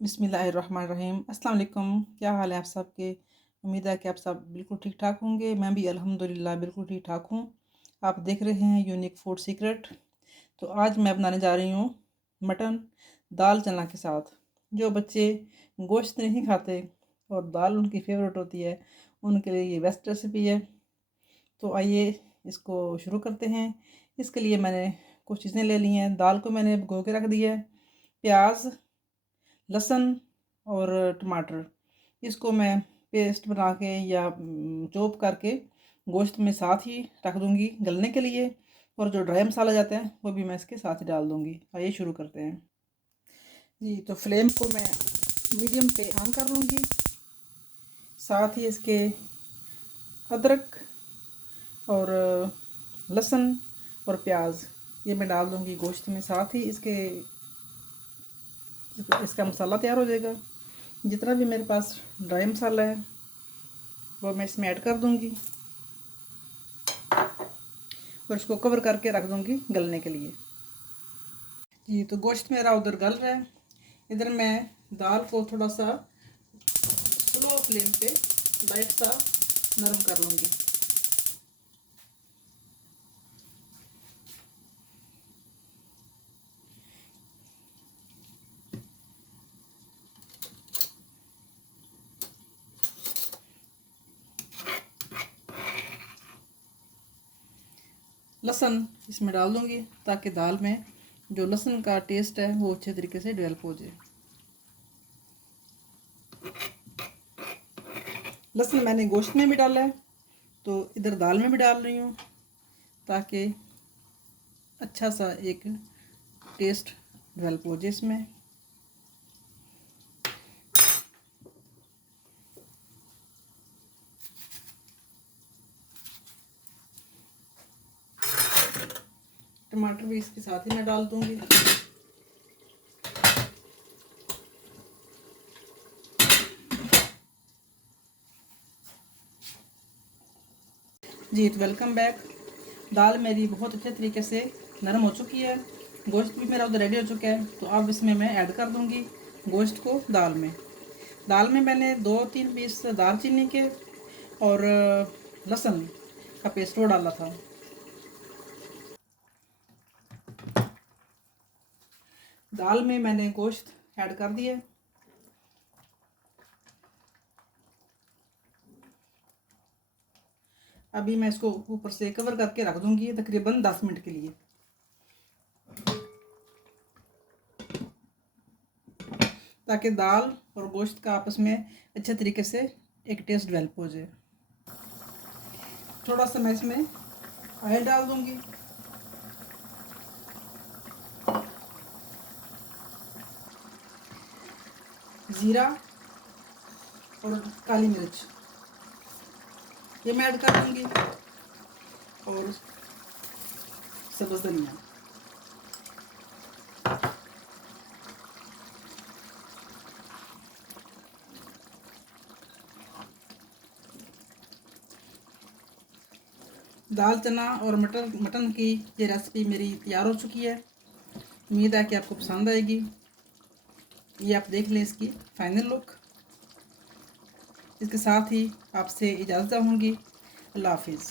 बिस्मिल्लाहिर्रहमानिर्रहीम। अस्सलाम वालेकुम। क्या हाल है आप सबके? उम्मीद है कि आप सब बिल्कुल ठीक ठाक होंगे। मैं भी अल्हम्दुलिल्लाह बिल्कुल ठीक ठाक हूँ। आप देख रहे हैं यूनिक फूड सीक्रेट। तो आज मैं बनाने जा रही हूँ मटन दाल चना के साथ। जो बच्चे गोश्त नहीं खाते और दाल उनकी फेवरेट होती है, उनके लिए ये बेस्ट रेसिपी है। तो आइए इसको शुरू करते हैं। इसके लिए मैंने कुछ चीज़ें ले ली हैं। दाल को मैंने भिगो के रख दिया है। प्याज, लहसुन और टमाटर, इसको मैं पेस्ट बना के या चॉप करके गोश्त में साथ ही रख दूंगी गलने के लिए। और जो ड्राई मसाला जाते हैं वो भी मैं इसके साथ ही डाल दूंगी। आइए शुरू करते हैं जी। तो फ्लेम को मैं मीडियम पे ऑन कर लूँगी। साथ ही इसके अदरक और लहसुन और प्याज ये मैं डाल दूंगी गोश्त में। साथ ही इसका मसाला तैयार हो जाएगा। जितना भी मेरे पास ड्राई मसाला है वो मैं इसमें ऐड कर दूंगी और इसको कवर करके रख दूंगी गलने के लिए जी। तो गोश्त मेरा उधर गल रहा है। इधर मैं दाल को थोड़ा सा स्लो फ्लेम पे लाइट सा नरम कर लूँगी। लहसुन इसमें डाल दूंगी ताकि दाल में जो लहसुन का टेस्ट है वो अच्छे तरीके से डेवलप हो जाए। लहसुन मैंने गोश्त में भी डाला है तो इधर दाल में भी डाल रही हूँ ताकि अच्छा सा एक टेस्ट डेवलप हो जाए इसमें। टमाटर भी इसके साथ ही मैं डाल दूंगी। जी, तो वेलकम बैक। दाल मेरी बहुत अच्छे तरीके से नरम हो चुकी है। गोश्त भी मेरा उधर रेडी हो चुका है। तो अब इसमें मैं ऐड कर दूंगी गोश्त को दाल में। दाल में मैंने 2-3 पीस दालचीनी के और लहसुन का पेस्ट वो डाला था। दाल में मैंने गोश्त ऐड कर दिया। अभी मैं इसको ऊपर से कवर करके रख दूंगी तकरीबन 10 मिनट के लिए, ताकि दाल और गोश्त का आपस में अच्छे तरीके से एक टेस्ट डेवलप हो जाए। थोड़ा सा मैं इसमें ऑयल डाल दूंगी। जीरा और काली मिर्च ये मैं ऐड कर दूंगी और सब्ज़ धनिया। दाल चना और मटन की ये रेसिपी मेरी तैयार हो चुकी है। उम्मीद है कि आपको पसंद आएगी। ये आप देख लें इसकी फाइनल लुक। इसके साथ ही आपसे इजाज़त चाहूँगी। अल्लाह हाफिज़।